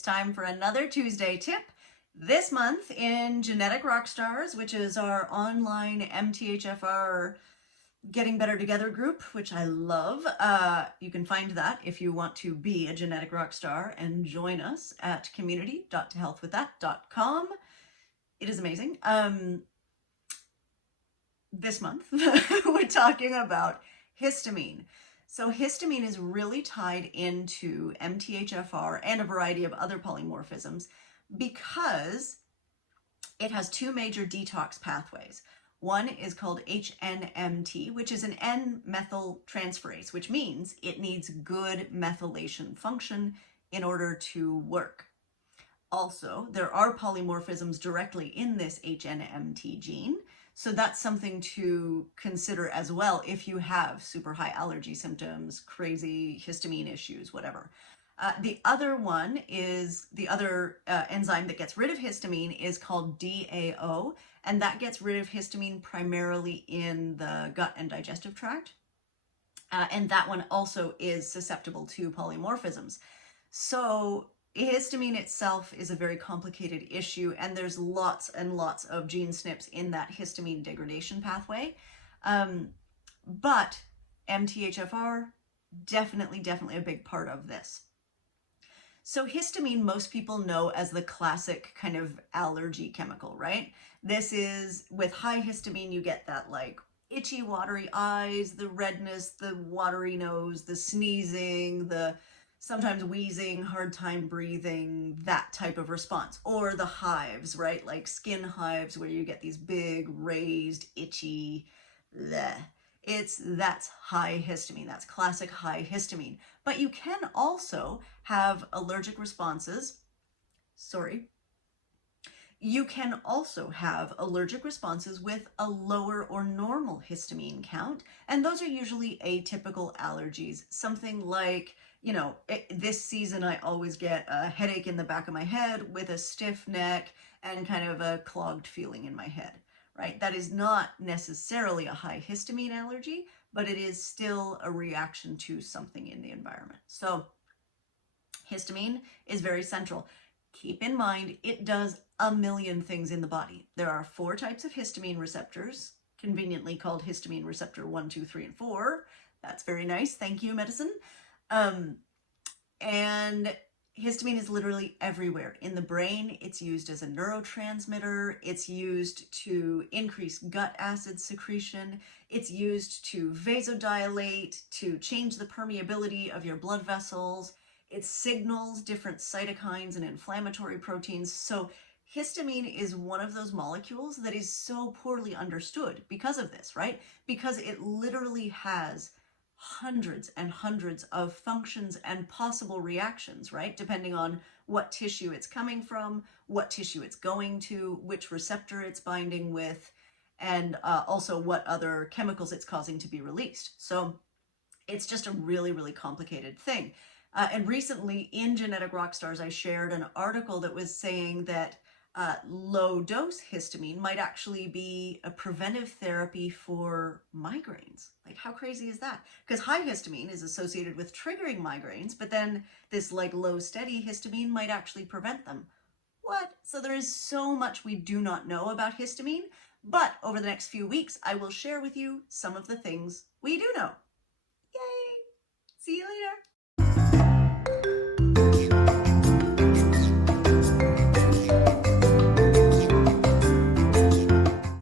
It's time for another Tuesday tip. This month in Genetic Rockstars, which is our online MTHFR Getting Better Together group, which I love. You can find that if you want to be a genetic rock star and join us at community.tohealthwiththat.com. It is amazing. This month, we're talking about histamine. So histamine is really tied into MTHFR and a variety of other polymorphisms because it has two major detox pathways. One is called HNMT, which is an N-methyltransferase, which means it needs good methylation function in order to work. Also, there are polymorphisms directly in this HNMT gene, so that's something to consider as well if you have super high allergy symptoms, crazy histamine issues, whatever. The other one is, the other enzyme that gets rid of histamine is called DAO, and that gets rid of histamine primarily in the gut and digestive tract. And that one also is susceptible to polymorphisms. So histamine itself is a very complicated issue, and there's lots and lots of gene SNPs in that histamine degradation pathway. But MTHFR, definitely a big part of this. So histamine, most people know as the classic kind of allergy chemical, right? This is, with high histamine, you get that like itchy, watery eyes, the redness, the watery nose, the sneezing, the sometimes wheezing, hard time breathing, that type of response. Or the hives, right? Like skin hives where you get these big, raised, itchy, bleh. That's high histamine. That's classic high histamine. But you can also have allergic responses. You can also have allergic responses with a lower or normal histamine count, and those are usually atypical allergies. Something like, you know, this season I always get a headache in the back of my head with a stiff neck and kind of a clogged feeling in my head, right? That is not necessarily a high histamine allergy, but it is still a reaction to something in the environment. So histamine is very central. Keep in mind, it does a million things in the body. There are 4 types of histamine receptors, conveniently called histamine receptor 1, 2, 3, and 4. That's very nice. Thank you, medicine. And histamine is literally everywhere. In the brain, it's used as a neurotransmitter. It's used to increase gut acid secretion. It's used to vasodilate, to change the permeability of your blood vessels. It signals different cytokines and inflammatory proteins. So histamine is one of those molecules that is so poorly understood because of this, right? Because it literally has hundreds and hundreds of functions and possible reactions, right? Depending on what tissue it's coming from, what tissue it's going to, which receptor it's binding with, and also what other chemicals it's causing to be released. So it's just a really complicated thing. And recently in Genetic Rockstars, I shared an article that was saying that low-dose histamine might actually be a preventive therapy for migraines. Like, how crazy is that? Because high histamine is associated with triggering migraines, but then this like low steady histamine might actually prevent them. What? So there is so much we do not know about histamine, but over the next few weeks, I will share with you some of the things we do know. Yay! See you later.